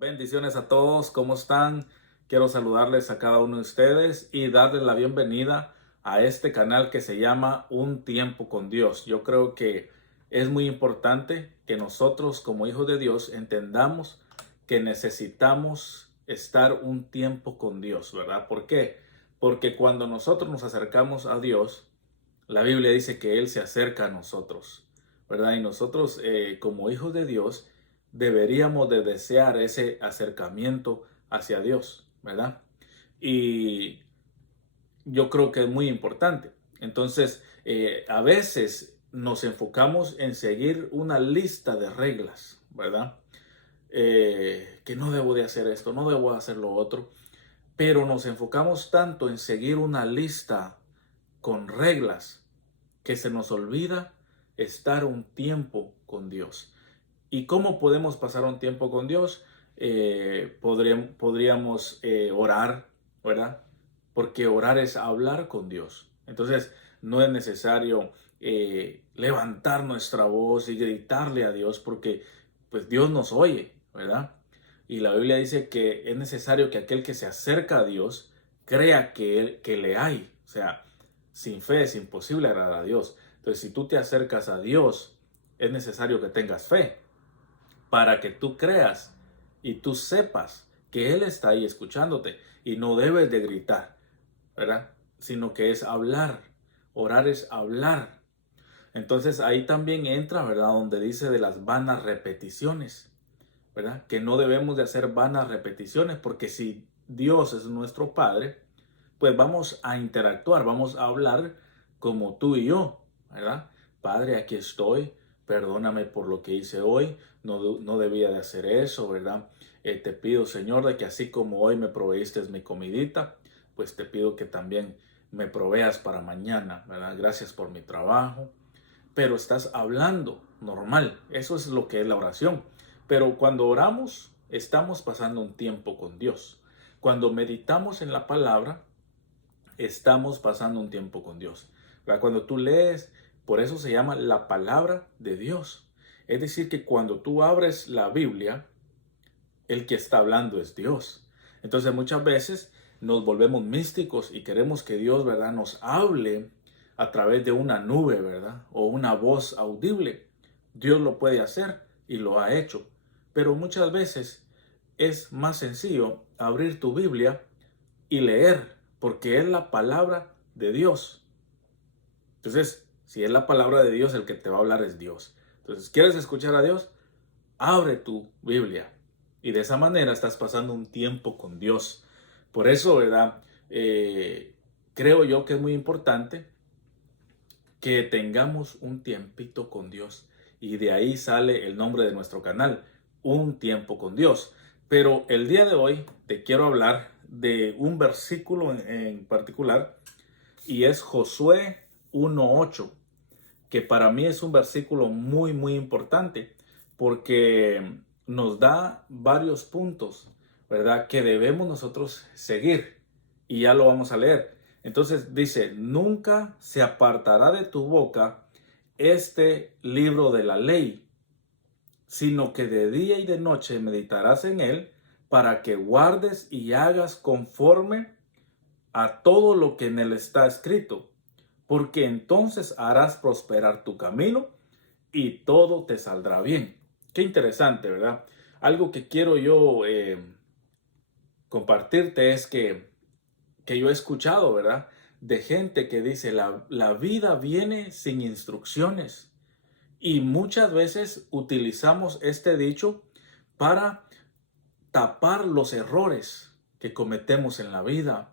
Bendiciones a todos, ¿cómo están? Quiero saludarles a cada uno de ustedes y darles la bienvenida a este canal que se llama Un Tiempo con Dios. Yo creo que es muy importante que nosotros como hijos de Dios entendamos que necesitamos estar un tiempo con Dios, ¿verdad? ¿Por qué? Porque cuando nosotros nos acercamos a Dios, la Biblia dice que Él se acerca a nosotros, ¿verdad? Y nosotros como hijos de Dios deberíamos de desear ese acercamiento hacia Dios, ¿verdad? Y yo creo que es muy importante. Entonces, a veces nos enfocamos en seguir una lista de reglas, ¿verdad? Que no debo de hacer esto, no debo de hacer lo otro, pero nos enfocamos tanto en seguir una lista con reglas que se nos olvida estar un tiempo con Dios. ¿Y cómo podemos pasar un tiempo con Dios? Podríamos orar, ¿verdad? Porque orar es hablar con Dios. Entonces, no es necesario levantar nuestra voz y gritarle a Dios porque pues Dios nos oye, ¿verdad? Y la Biblia dice que es necesario que aquel que se acerca a Dios crea que le hay. O sea, sin fe es imposible agradar a Dios. Entonces, si tú te acercas a Dios, es necesario que tengas fe para que tú creas y tú sepas que Él está ahí escuchándote y no debes de gritar, ¿verdad? Sino que es hablar. Orar es hablar. Entonces ahí también entra, ¿verdad? Donde dice de las vanas repeticiones, ¿verdad? Que no debemos de hacer vanas repeticiones porque si Dios es nuestro Padre, pues vamos a interactuar, vamos a hablar como tú y yo, ¿verdad? Padre, aquí estoy, perdóname por lo que hice hoy, no debía de hacer eso, ¿verdad? Te pido, Señor, de que así como hoy me proveíste mi comidita, pues te pido que también me proveas para mañana, ¿verdad? Gracias por mi trabajo, pero estás hablando normal, eso es lo que es la oración. Pero cuando oramos, estamos pasando un tiempo con Dios. Cuando meditamos en la palabra, estamos pasando un tiempo con Dios. ¿Verdad? Cuando tú lees, por eso se llama la palabra de Dios. Es decir, que cuando tú abres la Biblia, el que está hablando es Dios. Entonces muchas veces nos volvemos místicos y queremos que Dios, ¿verdad?, nos hable a través de una nube, ¿verdad? O una voz audible. Dios lo puede hacer y lo ha hecho. Pero muchas veces es más sencillo abrir tu Biblia y leer, porque es la palabra de Dios. Entonces, si es la palabra de Dios, el que te va a hablar es Dios. Entonces, ¿quieres escuchar a Dios? Abre tu Biblia. Y de esa manera estás pasando un tiempo con Dios. Por eso, ¿verdad? Creo yo que es muy importante que tengamos un tiempito con Dios. Y de ahí sale el nombre de nuestro canal, Un Tiempo con Dios. Pero el día de hoy te quiero hablar de un versículo en particular y es Josué 1:8, que para mí es un versículo muy, muy importante porque nos da varios puntos, ¿verdad?, que debemos nosotros seguir y ya lo vamos a leer. Entonces dice, nunca se apartará de tu boca este libro de la ley, sino que de día y de noche meditarás en él para que guardes y hagas conforme a todo lo que en él está escrito, porque entonces harás prosperar tu camino y todo te saldrá bien. Qué interesante, ¿verdad? Algo que quiero yo compartirte es que yo he escuchado, ¿verdad? De gente que dice, la vida viene sin instrucciones. Y muchas veces utilizamos este dicho para tapar los errores que cometemos en la vida.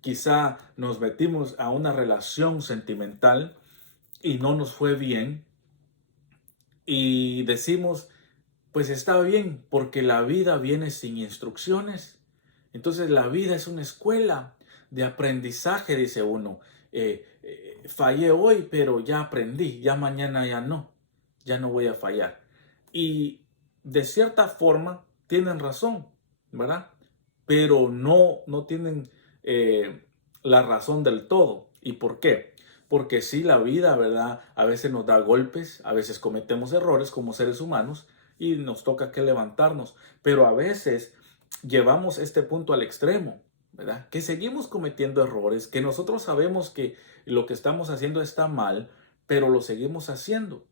Quizá nos metimos a una relación sentimental y no nos fue bien y decimos, pues está bien, porque la vida viene sin instrucciones. Entonces la vida es una escuela de aprendizaje, dice uno. Fallé hoy, pero ya aprendí, ya mañana ya no voy a fallar. Y de cierta forma tienen razón, ¿verdad? Pero no tienen la razón del todo. ¿Y por qué? Porque sí, la vida, ¿verdad? A veces nos da golpes, a veces cometemos errores como seres humanos y nos toca que levantarnos. Pero a veces llevamos este punto al extremo, ¿verdad? Que seguimos cometiendo errores, que nosotros sabemos que lo que estamos haciendo está mal, pero lo seguimos haciendo.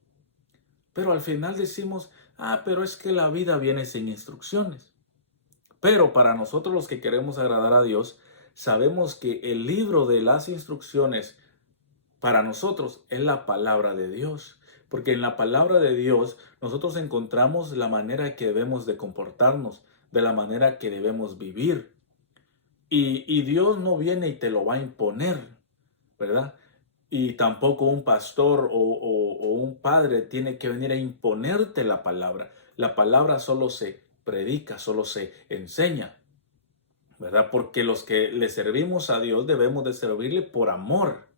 Pero al final decimos, pero es que la vida viene sin instrucciones. Pero para nosotros los que queremos agradar a Dios, sabemos que el libro de las instrucciones para nosotros es la palabra de Dios. Porque en la palabra de Dios nosotros encontramos la manera que debemos de comportarnos, de la manera que debemos vivir. Y Dios no viene y te lo va a imponer, ¿verdad? Y tampoco un pastor o un padre tiene que venir a imponerte la palabra. La palabra solo se predica, solo se enseña, ¿verdad? Porque los que le servimos a Dios debemos de servirle por amor,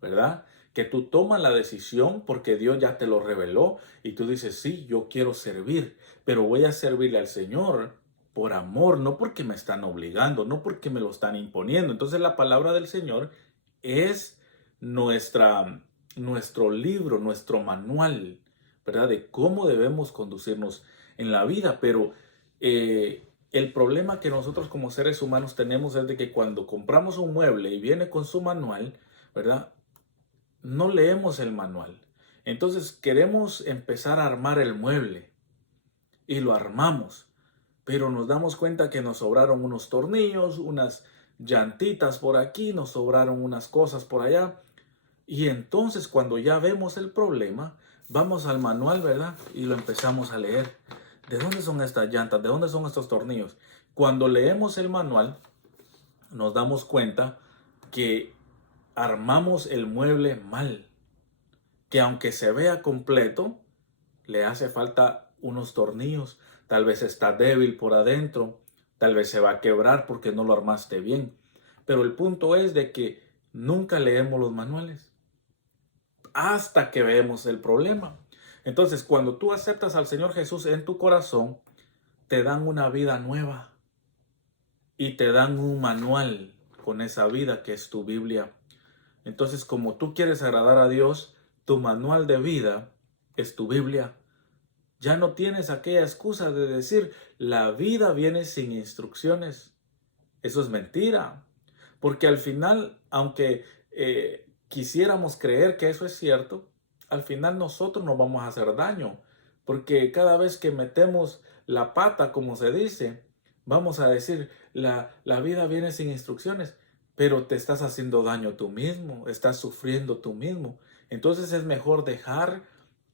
¿verdad? Que tú tomas la decisión porque Dios ya te lo reveló y tú dices, sí, yo quiero servir, pero voy a servirle al Señor por amor, no porque me están obligando, no porque me lo están imponiendo. Entonces la palabra del Señor es nuestro libro, nuestro manual, ¿verdad? De cómo debemos conducirnos en la vida. Pero el problema que nosotros como seres humanos tenemos es de que cuando compramos un mueble y viene con su manual, ¿verdad? No leemos el manual. Entonces queremos empezar a armar el mueble y lo armamos, pero nos damos cuenta que nos sobraron unos tornillos, unas llantitas por aquí, nos sobraron unas cosas por allá. Y entonces cuando ya vemos el problema, vamos al manual, ¿verdad? Y lo empezamos a leer. ¿De dónde son estas llantas? ¿De dónde son estos tornillos? Cuando leemos el manual, nos damos cuenta que armamos el mueble mal, que aunque se vea completo, le hace falta unos tornillos, tal vez está débil por adentro, tal vez se va a quebrar porque no lo armaste bien. Pero el punto es de que nunca leemos los manuales hasta que vemos el problema. Entonces, cuando tú aceptas al Señor Jesús en tu corazón, te dan una vida nueva y te dan un manual con esa vida que es tu Biblia. Entonces, como tú quieres agradar a Dios, tu manual de vida es tu Biblia. Ya no tienes aquella excusa de decir, la vida viene sin instrucciones. Eso es mentira. Porque al final, aunque quisiéramos creer que eso es cierto, al final nosotros nos vamos a hacer daño. Porque cada vez que metemos la pata, como se dice, vamos a decir, la vida viene sin instrucciones, pero te estás haciendo daño tú mismo, estás sufriendo tú mismo. Entonces es mejor dejar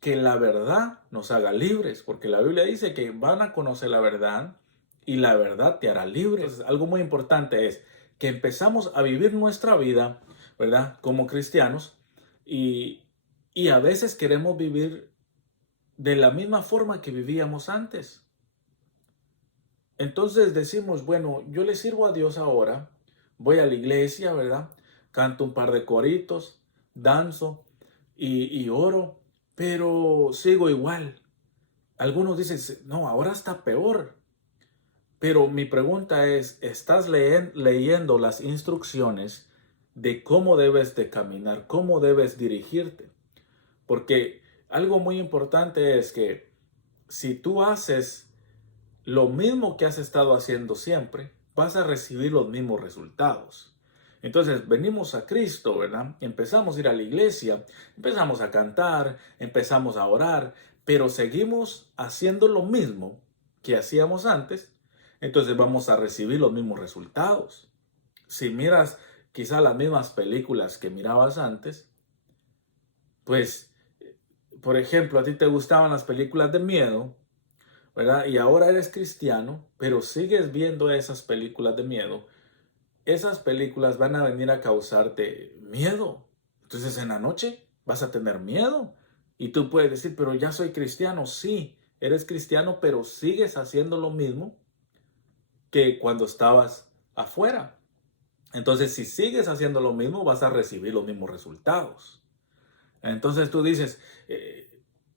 que la verdad nos haga libres, porque la Biblia dice que van a conocer la verdad y la verdad te hará libre. Entonces, algo muy importante es que empezamos a vivir nuestra vida, ¿verdad? Como cristianos y, y a veces queremos vivir de la misma forma que vivíamos antes. Entonces decimos, bueno, yo le sirvo a Dios ahora, voy a la iglesia, ¿verdad? Canto un par de coritos, danzo y oro, pero sigo igual. Algunos dicen, no, ahora está peor. Pero mi pregunta es, ¿estás leyendo las instrucciones de cómo debes de caminar, cómo debes dirigirte? Porque algo muy importante es que si tú haces lo mismo que has estado haciendo siempre, vas a recibir los mismos resultados. Entonces venimos a Cristo, ¿verdad? Empezamos a ir a la iglesia, empezamos a cantar, empezamos a orar, pero seguimos haciendo lo mismo que hacíamos antes, entonces vamos a recibir los mismos resultados. Si miras quizá las mismas películas que mirabas antes, pues, por ejemplo, a ti te gustaban las películas de miedo, ¿verdad? Y ahora eres cristiano, pero sigues viendo esas películas de miedo. Esas películas van a venir a causarte miedo. Entonces en la noche vas a tener miedo. Y tú puedes decir, pero ya soy cristiano. Sí, eres cristiano, pero sigues haciendo lo mismo que cuando estabas afuera. Entonces, si sigues haciendo lo mismo, vas a recibir los mismos resultados. Entonces tú dices,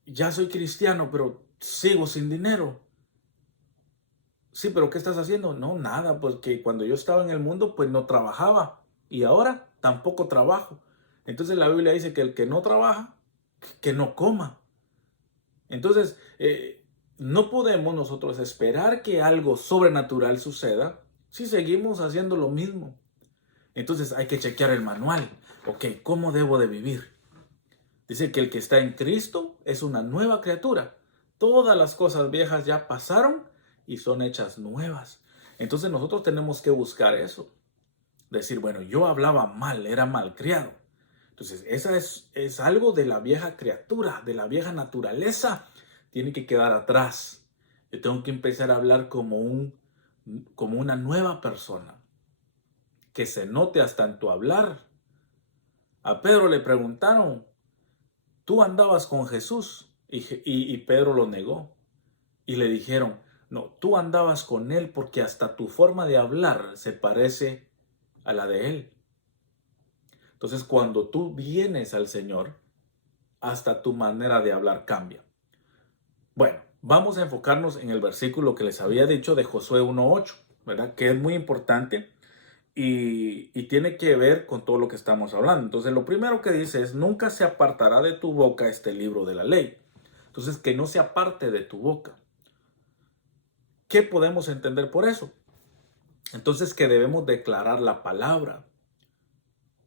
ya soy cristiano, pero sigo sin dinero. Sí, pero ¿qué estás haciendo? No, nada, porque cuando yo estaba en el mundo, pues no trabajaba. Y ahora tampoco trabajo. Entonces la Biblia dice que el que no trabaja, que no coma. Entonces, no podemos nosotros esperar que algo sobrenatural suceda si seguimos haciendo lo mismo. Entonces hay que chequear el manual. Ok, ¿cómo debo de vivir? Dice que el que está en Cristo es una nueva criatura. Todas las cosas viejas ya pasaron y son hechas nuevas. Entonces nosotros tenemos que buscar eso. Decir, bueno, yo hablaba mal, era malcriado. Entonces, esa es algo de la vieja criatura, de la vieja naturaleza. Tiene que quedar atrás. Yo tengo que empezar a hablar como una nueva persona. Que se note hasta en tu hablar. A Pedro le preguntaron, ¿tú andabas con Jesús? Y Pedro lo negó. Y le dijeron, no, tú andabas con él porque hasta tu forma de hablar se parece a la de él. Entonces, cuando tú vienes al Señor, hasta tu manera de hablar cambia. Bueno, vamos a enfocarnos en el versículo que les había dicho de Josué 1:8, ¿verdad? Que es muy importante y tiene que ver con todo lo que estamos hablando. Entonces, lo primero que dice es, nunca se apartará de tu boca este libro de la ley. Entonces, que no se aparte de tu boca. ¿Qué podemos entender por eso? Entonces, que debemos declarar la palabra.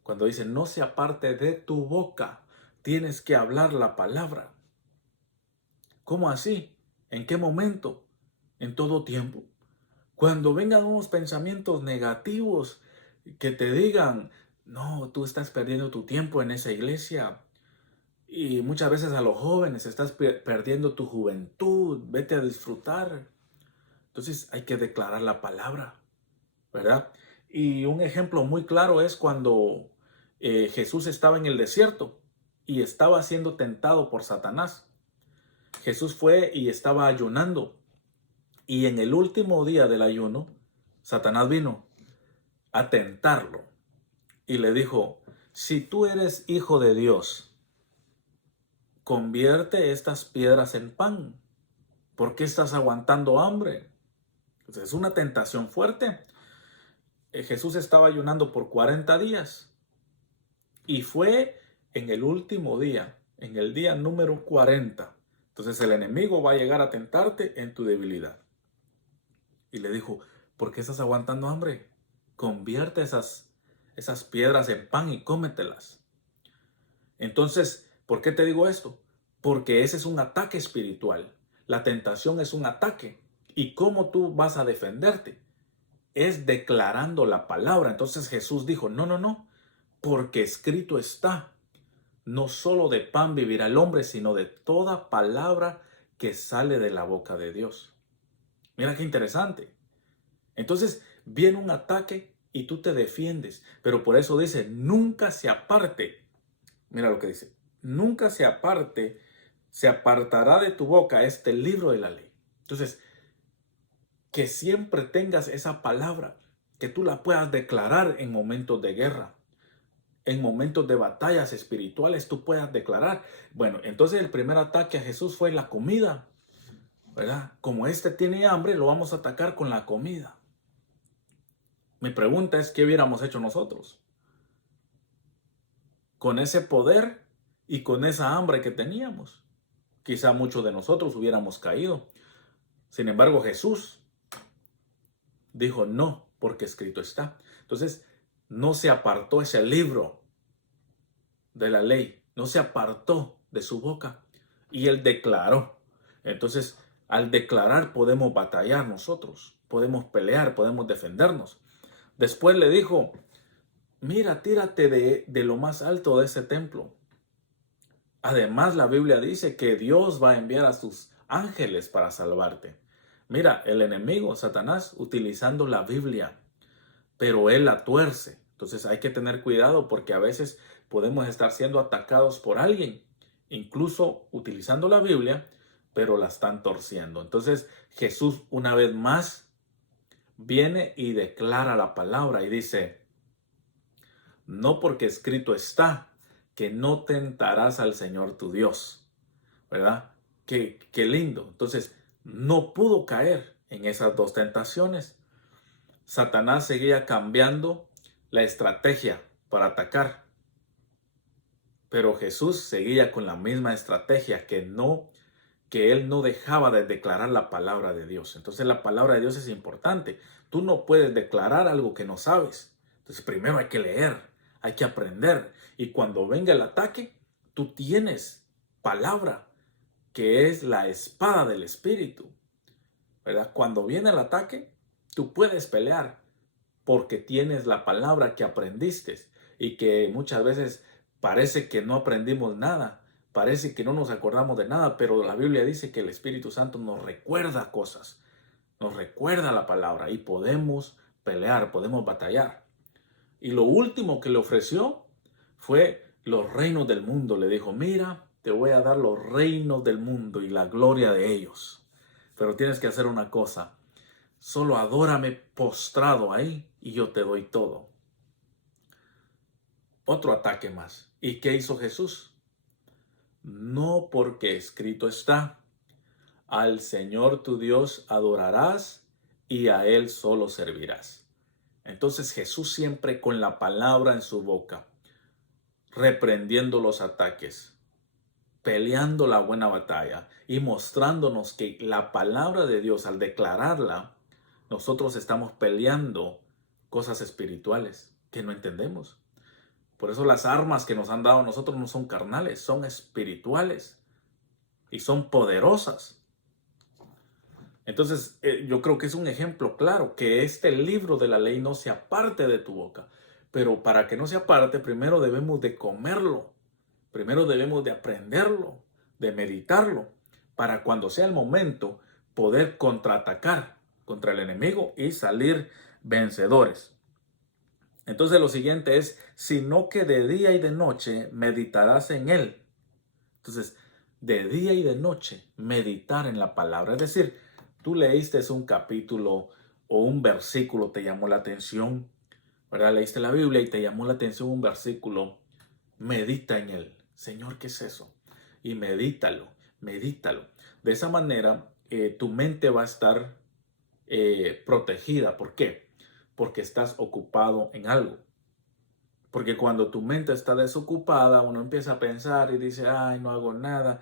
Cuando dice, no se aparte de tu boca, tienes que hablar la palabra. ¿Cómo así? ¿En qué momento? En todo tiempo. Cuando vengan unos pensamientos negativos que te digan, no, tú estás perdiendo tu tiempo en esa iglesia. Y muchas veces a los jóvenes estás perdiendo tu juventud, vete a disfrutar. Entonces hay que declarar la palabra, ¿verdad? Y un ejemplo muy claro es cuando Jesús estaba en el desierto y estaba siendo tentado por Satanás. Jesús fue y estaba ayunando. Y en el último día del ayuno, Satanás vino a tentarlo y le dijo, si tú eres hijo de Dios, convierte estas piedras en pan. ¿Por qué estás aguantando hambre? Pues es una tentación fuerte. Jesús estaba ayunando por 40 días y fue en el último día, en el día número 40. Entonces el enemigo va a llegar a tentarte en tu debilidad. Y le dijo, ¿por qué estás aguantando hambre? Convierte esas piedras en pan y cómetelas. Entonces, ¿por qué te digo esto? Porque ese es un ataque espiritual. La tentación es un ataque. ¿Y cómo tú vas a defenderte? Es declarando la palabra. Entonces Jesús dijo, no, no, no, porque escrito está, no solo de pan vivirá el hombre, sino de toda palabra que sale de la boca de Dios. Mira qué interesante. Entonces viene un ataque y tú te defiendes. Pero por eso dice, nunca se aparte. Mira lo que dice. Nunca se aparte, se apartará de tu boca este libro de la ley. Entonces, que siempre tengas esa palabra, que tú la puedas declarar en momentos de guerra. En momentos de batallas espirituales tú puedas declarar. Bueno, entonces el primer ataque a Jesús fue la comida, ¿verdad? Como este tiene hambre, lo vamos a atacar con la comida. Mi pregunta es, ¿qué hubiéramos hecho nosotros? Con ese poder y con esa hambre que teníamos. Quizá muchos de nosotros hubiéramos caído. Sin embargo, Jesús dijo no, porque escrito está. Entonces, no se apartó ese libro de la ley, no se apartó de su boca y él declaró. Entonces, al declarar podemos batallar nosotros, podemos pelear, podemos defendernos. Después le dijo, mira, tírate de lo más alto de ese templo. Además, la Biblia dice que Dios va a enviar a sus ángeles para salvarte. Mira, el enemigo, Satanás, utilizando la Biblia, pero él la tuerce. Entonces hay que tener cuidado porque a veces podemos estar siendo atacados por alguien, incluso utilizando la Biblia, pero la están torciendo. Entonces Jesús una vez más viene y declara la palabra y dice, no porque escrito está que no tentarás al Señor tu Dios, ¿verdad? Qué lindo. Entonces no pudo caer en esas dos tentaciones. Satanás seguía cambiando la estrategia para atacar, pero Jesús seguía con la misma estrategia, que no que él no dejaba de declarar la palabra de Dios. Entonces la palabra de Dios es importante. Tú no puedes declarar algo que no sabes. Entonces primero hay que leer, hay que aprender. Y cuando venga el ataque, tú tienes palabra, que es la espada del Espíritu, ¿verdad? Cuando viene el ataque, tú puedes pelear porque tienes la palabra que aprendiste y que muchas veces parece que no aprendimos nada, parece que no nos acordamos de nada, pero la Biblia dice que el Espíritu Santo nos recuerda cosas, nos recuerda la palabra y podemos pelear, podemos batallar. Y lo último que le ofreció fue los reinos del mundo. Le dijo, mira, te voy a dar los reinos del mundo y la gloria de ellos. Pero tienes que hacer una cosa. Solo adórame postrado ahí y yo te doy todo. Otro ataque más. ¿Y qué hizo Jesús? No, porque escrito está, al Señor tu Dios adorarás y a Él solo servirás. Entonces Jesús siempre con la palabra en su boca, reprendiendo los ataques, peleando la buena batalla y mostrándonos que la palabra de Dios, al declararla, nosotros estamos peleando cosas espirituales que no entendemos. Por eso las armas que nos han dado a nosotros no son carnales, son espirituales y son poderosas. Entonces, yo creo que es un ejemplo claro que este libro de la ley no se aparte de tu boca. Pero para que no se aparte, primero debemos de comerlo. Primero debemos de aprenderlo, de meditarlo, para cuando sea el momento poder contraatacar contra el enemigo y salir vencedores. Entonces lo siguiente es, sino que de día y de noche meditarás en él. Entonces, de día y de noche meditar en la palabra. Es decir, tú leíste un capítulo o un versículo, te llamó la atención, ¿verdad? Leíste la Biblia y te llamó la atención un versículo, medita en él. Señor, ¿qué es eso? Y medítalo, medítalo. De esa manera, tu mente va a estar protegida. ¿Por qué? Porque estás ocupado en algo. Porque cuando tu mente está desocupada, uno empieza a pensar y dice, ay, no hago nada,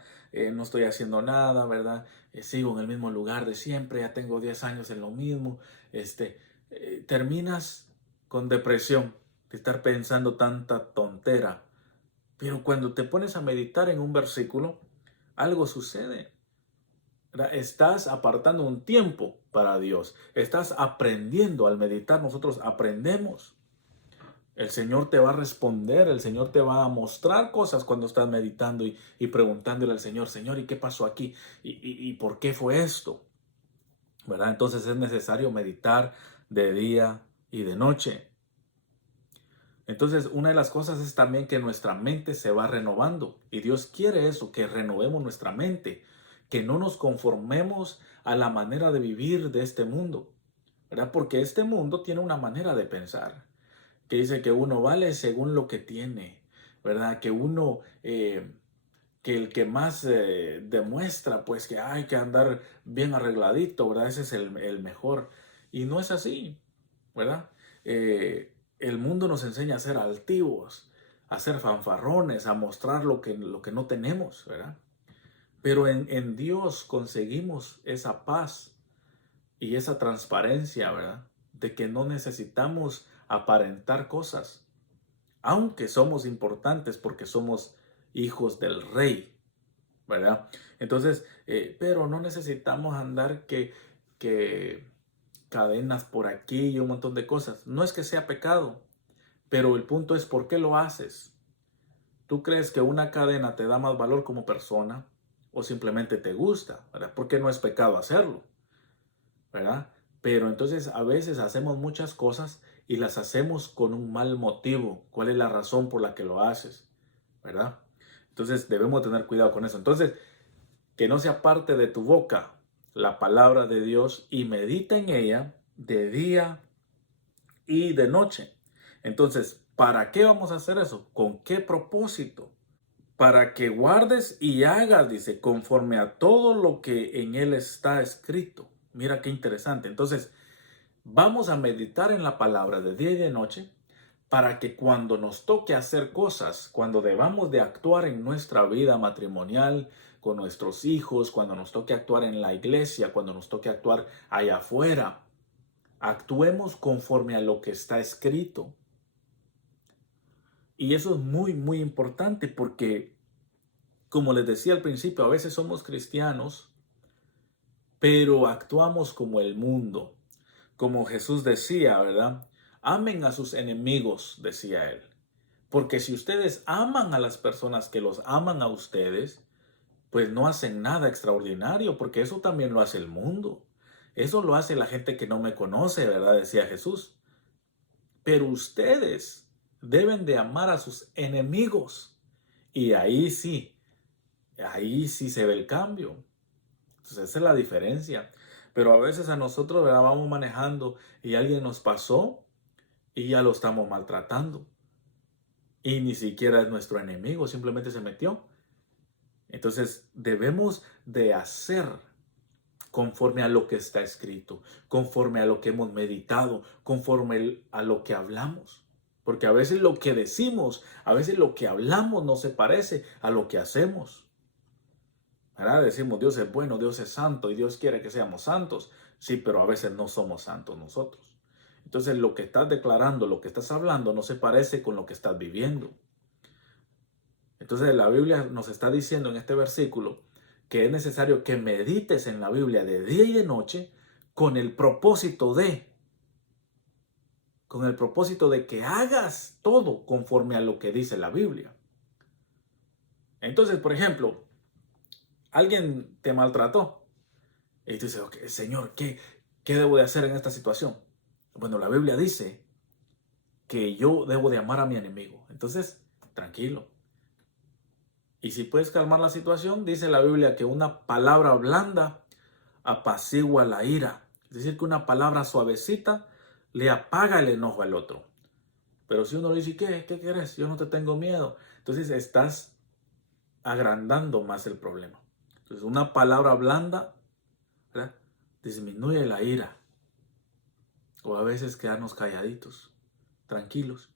no estoy haciendo nada, ¿verdad? Sigo en el mismo lugar de siempre, ya tengo 10 años en lo mismo. Terminas con depresión de estar pensando tanta tontera. Pero cuando te pones a meditar en un versículo, algo sucede, ¿verdad? Estás apartando un tiempo para Dios. Estás aprendiendo al meditar. Nosotros aprendemos. El Señor te va a responder, el Señor te va a mostrar cosas cuando estás meditando y preguntándole al Señor, Señor, ¿y qué pasó aquí? ¿Y por qué fue esto? ¿Verdad? Entonces es necesario meditar de día y de noche. Entonces una de las cosas es también que nuestra mente se va renovando y Dios quiere eso, que renovemos nuestra mente, que no nos conformemos a la manera de vivir de este mundo, ¿verdad? Porque este mundo tiene una manera de pensar que dice que uno vale según lo que tiene, ¿verdad? Que uno, que el que más demuestra, pues que hay que andar bien arregladito, ¿verdad? Ese es el mejor. Y no es así, ¿verdad? El mundo nos enseña a ser altivos, a ser fanfarrones, a mostrar lo que no tenemos, ¿verdad? Pero en Dios conseguimos esa paz y esa transparencia, ¿verdad? De que no necesitamos aparentar cosas, aunque somos importantes porque somos hijos del rey, ¿verdad? Entonces, pero no necesitamos andar que cadenas por aquí y un montón de cosas. No es que sea pecado, pero el punto es ¿por qué lo haces? ¿Tú crees que una cadena te da más valor como persona o simplemente te gusta, ¿verdad? Porque no es pecado hacerlo, ¿verdad? Pero entonces a veces hacemos muchas cosas y las hacemos con un mal motivo. ¿Cuál es la razón por la que lo haces? ¿Verdad? Entonces debemos tener cuidado con eso. Entonces, que no sea parte de tu boca la palabra de Dios y medita en ella de día y de noche. Entonces, ¿para qué vamos a hacer eso? ¿Con qué propósito? Para que guardes y hagas, dice, conforme a todo lo que en él está escrito. Mira qué interesante. Entonces, vamos a meditar en la palabra de día y de noche para que cuando nos toque hacer cosas, cuando debamos de actuar en nuestra vida matrimonial, con nuestros hijos, cuando nos toque actuar en la iglesia, cuando nos toque actuar allá afuera, actuemos conforme a lo que está escrito. Y eso es muy, muy importante porque, como les decía al principio, a veces somos cristianos, pero actuamos como el mundo. Como Jesús decía, ¿verdad? Amen a sus enemigos, decía él. Porque si ustedes aman a las personas que los aman a ustedes, pues no hacen nada extraordinario, porque eso también lo hace el mundo. Eso lo hace la gente que no me conoce, ¿verdad? Decía Jesús. Pero ustedes deben de amar a sus enemigos. Y ahí sí se ve el cambio. Entonces esa es la diferencia. Pero a veces a nosotros, ¿verdad? Vamos manejando y alguien nos pasó y ya lo estamos maltratando. Y ni siquiera es nuestro enemigo, simplemente se metió. Entonces debemos de hacer conforme a lo que está escrito, conforme a lo que hemos meditado, conforme a lo que hablamos. Porque a veces lo que decimos, a veces lo que hablamos no se parece a lo que hacemos. ¿Verdad? Decimos Dios es bueno, Dios es santo y Dios quiere que seamos santos. Sí, pero a veces no somos santos nosotros. Entonces lo que estás declarando, lo que estás hablando no se parece con lo que estás viviendo. Entonces la Biblia nos está diciendo en este versículo que es necesario que medites en la Biblia de día y de noche con el propósito de que hagas todo conforme a lo que dice la Biblia. Entonces, por ejemplo, alguien te maltrató y tú dices, okay, Señor, ¿qué debo de hacer en esta situación? Bueno, la Biblia dice que yo debo de amar a mi enemigo. Entonces, tranquilo. Y si puedes calmar la situación, dice la Biblia que una palabra blanda apacigua la ira. Es decir, que una palabra suavecita le apaga el enojo al otro. Pero si uno le dice, ¿qué quieres? Yo no te tengo miedo. Entonces estás agrandando más el problema. Entonces una palabra blanda, ¿verdad?, disminuye la ira. O a veces quedarnos calladitos, tranquilos.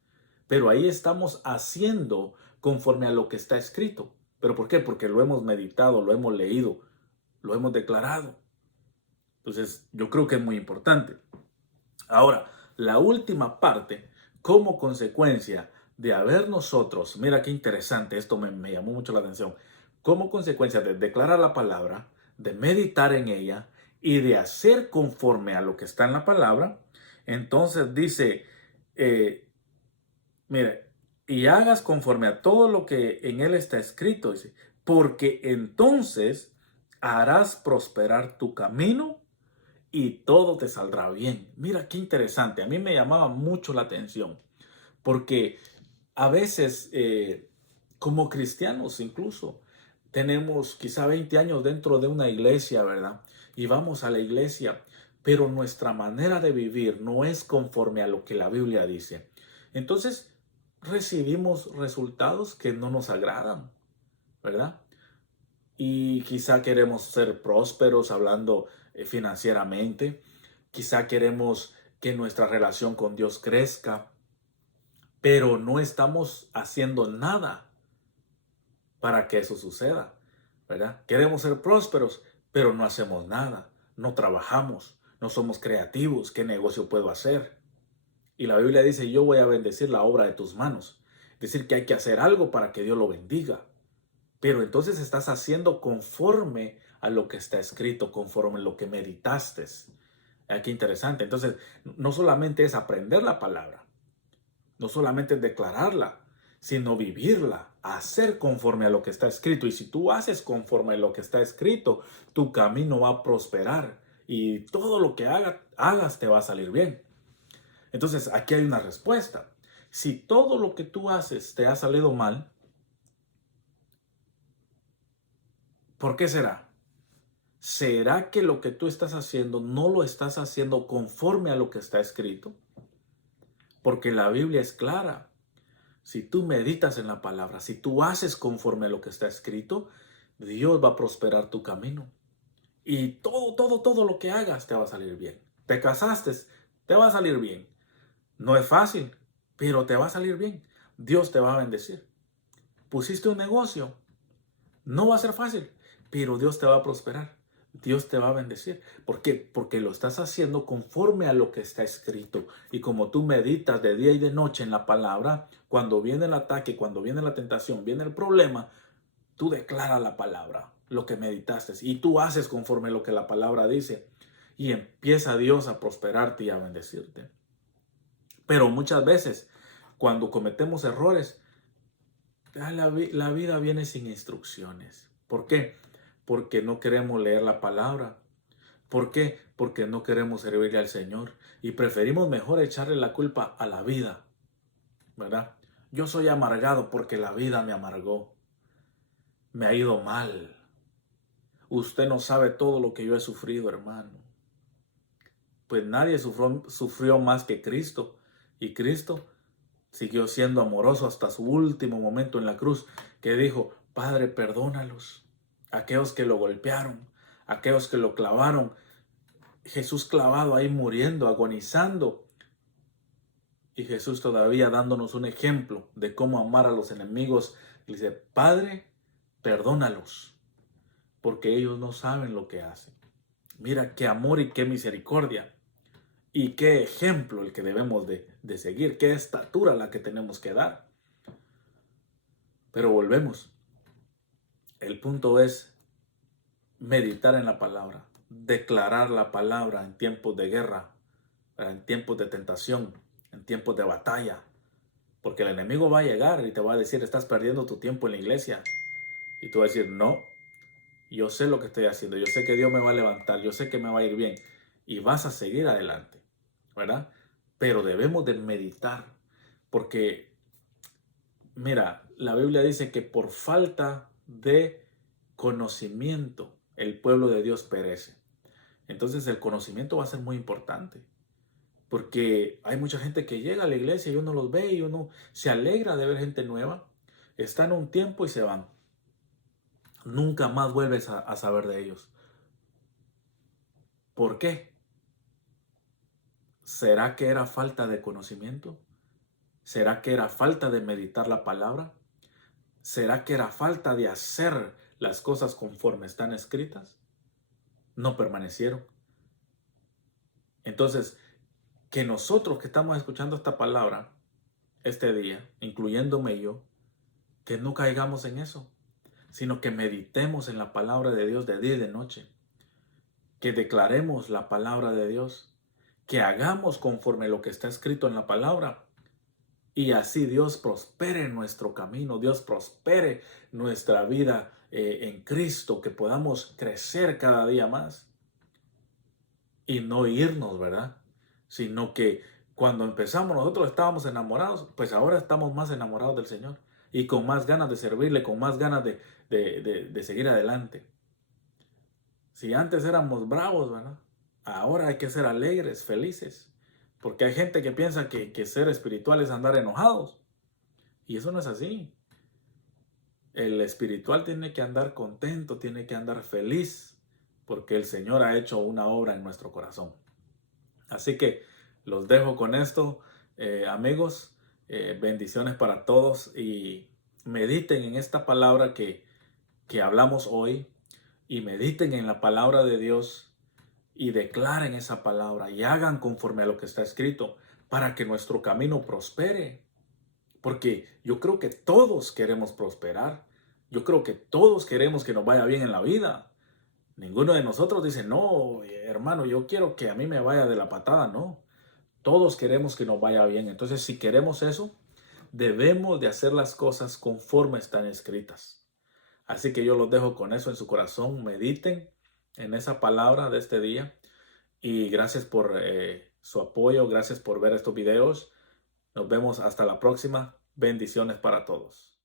Pero ahí estamos haciendo conforme a lo que está escrito. ¿Pero por qué? Porque lo hemos meditado, lo hemos leído, lo hemos declarado. Entonces, yo creo que es muy importante. Ahora, la última parte, como consecuencia de haber nosotros, mira qué interesante, esto me llamó mucho la atención, como consecuencia de declarar la palabra, de meditar en ella y de hacer conforme a lo que está en la palabra, entonces dice, mire, y hagas conforme a todo lo que en él está escrito, dice, porque entonces harás prosperar tu camino y todo te saldrá bien. Mira qué interesante, a mí me llamaba mucho la atención, porque a veces, como cristianos incluso, tenemos quizá 20 años dentro de una iglesia, ¿verdad? Y vamos a la iglesia, pero nuestra manera de vivir no es conforme a lo que la Biblia dice. Entonces, recibimos resultados que no nos agradan, ¿verdad? Y quizá queremos ser prósperos hablando financieramente, quizá queremos que nuestra relación con Dios crezca, pero no estamos haciendo nada para que eso suceda, ¿verdad? Queremos ser prósperos, pero no hacemos nada, no trabajamos, no somos creativos. ¿Qué negocio puedo hacer? Y la Biblia dice, yo voy a bendecir la obra de tus manos. Es decir, que hay que hacer algo para que Dios lo bendiga. Pero entonces estás haciendo conforme a lo que está escrito, conforme a lo que meditaste. Qué interesante. Entonces, no solamente es aprender la palabra, no solamente es declararla, sino vivirla, hacer conforme a lo que está escrito. Y si tú haces conforme a lo que está escrito, tu camino va a prosperar y todo lo que hagas te va a salir bien. Entonces, aquí hay una respuesta. Si todo lo que tú haces te ha salido mal, ¿por qué será? ¿Será que lo que tú estás haciendo no lo estás haciendo conforme a lo que está escrito? Porque la Biblia es clara. Si tú meditas en la palabra, si tú haces conforme a lo que está escrito, Dios va a prosperar tu camino. Y todo lo que hagas te va a salir bien. Te casaste, te va a salir bien. No es fácil, pero te va a salir bien. Dios te va a bendecir. Pusiste un negocio, no va a ser fácil, pero Dios te va a prosperar. Dios te va a bendecir. ¿Por qué? Porque lo estás haciendo conforme a lo que está escrito. Y como tú meditas de día y de noche en la palabra, cuando viene el ataque, cuando viene la tentación, viene el problema, tú declaras la palabra, lo que meditaste, y tú haces conforme a lo que la palabra dice. Y empieza Dios a prosperarte y a bendecirte. Pero muchas veces, cuando cometemos errores, la vida viene sin instrucciones. ¿Por qué? Porque no queremos leer la palabra. ¿Por qué? Porque no queremos servirle al Señor y preferimos mejor echarle la culpa a la vida, ¿verdad? Yo soy amargado porque la vida me amargó, me ha ido mal. Usted no sabe todo lo que yo he sufrido, hermano. Pues nadie sufrió más que Cristo, y Cristo siguió siendo amoroso hasta su último momento en la cruz, que dijo: Padre, perdónalos, aquellos que lo golpearon, aquellos que lo clavaron. Jesús clavado ahí muriendo, agonizando. Y Jesús todavía dándonos un ejemplo de cómo amar a los enemigos. Y dice: Padre, perdónalos, porque ellos no saben lo que hacen. Mira qué amor y qué misericordia. Y qué ejemplo el que debemos de seguir. Qué estatura la que tenemos que dar. Pero volvemos. El punto es meditar en la palabra. Declarar la palabra en tiempos de guerra, en tiempos de tentación, en tiempos de batalla. Porque el enemigo va a llegar y te va a decir: estás perdiendo tu tiempo en la iglesia. Y tú vas a decir: no, yo sé lo que estoy haciendo. Yo sé que Dios me va a levantar. Yo sé que me va a ir bien. Y vas a seguir adelante, ¿verdad? Pero debemos de meditar. Porque, mira, la Biblia dice que por falta de conocimiento el pueblo de Dios perece. Entonces el conocimiento va a ser muy importante. Porque hay mucha gente que llega a la iglesia y uno los ve y uno se alegra de ver gente nueva. Están un tiempo y se van. Nunca más vuelves a saber de ellos. ¿Por qué? ¿Será que era falta de conocimiento? ¿Será que era falta de meditar la palabra? ¿Será que era falta de hacer las cosas conforme están escritas? No permanecieron. Entonces, que nosotros que estamos escuchando esta palabra este día, incluyéndome yo, que no caigamos en eso, sino que meditemos en la palabra de Dios de día y de noche, que declaremos la palabra de Dios, que hagamos conforme lo que está escrito en la palabra, y así Dios prospere nuestro camino, Dios prospere nuestra vida en Cristo, que podamos crecer cada día más y no irnos, ¿verdad? Sino que cuando empezamos nosotros estábamos enamorados, pues ahora estamos más enamorados del Señor y con más ganas de servirle, con más ganas de seguir adelante. Si antes éramos bravos, ¿verdad? Ahora hay que ser alegres, felices, porque hay gente que piensa que ser espiritual es andar enojados, y eso no es así. El espiritual tiene que andar contento, tiene que andar feliz, porque el Señor ha hecho una obra en nuestro corazón. Así que los dejo con esto, amigos. Bendiciones para todos y mediten en esta palabra que hablamos hoy, y mediten en la palabra de Dios y declaren esa palabra y hagan conforme a lo que está escrito para que nuestro camino prospere. Porque yo creo que todos queremos prosperar. Yo creo que todos queremos que nos vaya bien en la vida. Ninguno de nosotros dice: no, hermano, yo quiero que a mí me vaya de la patada. No, todos queremos que nos vaya bien. Entonces, si queremos eso, debemos de hacer las cosas conforme están escritas. Así que yo los dejo con eso en su corazón. Mediten en esa palabra de este día. Y gracias por su apoyo. Gracias por ver estos videos. Nos vemos hasta la próxima. Bendiciones para todos.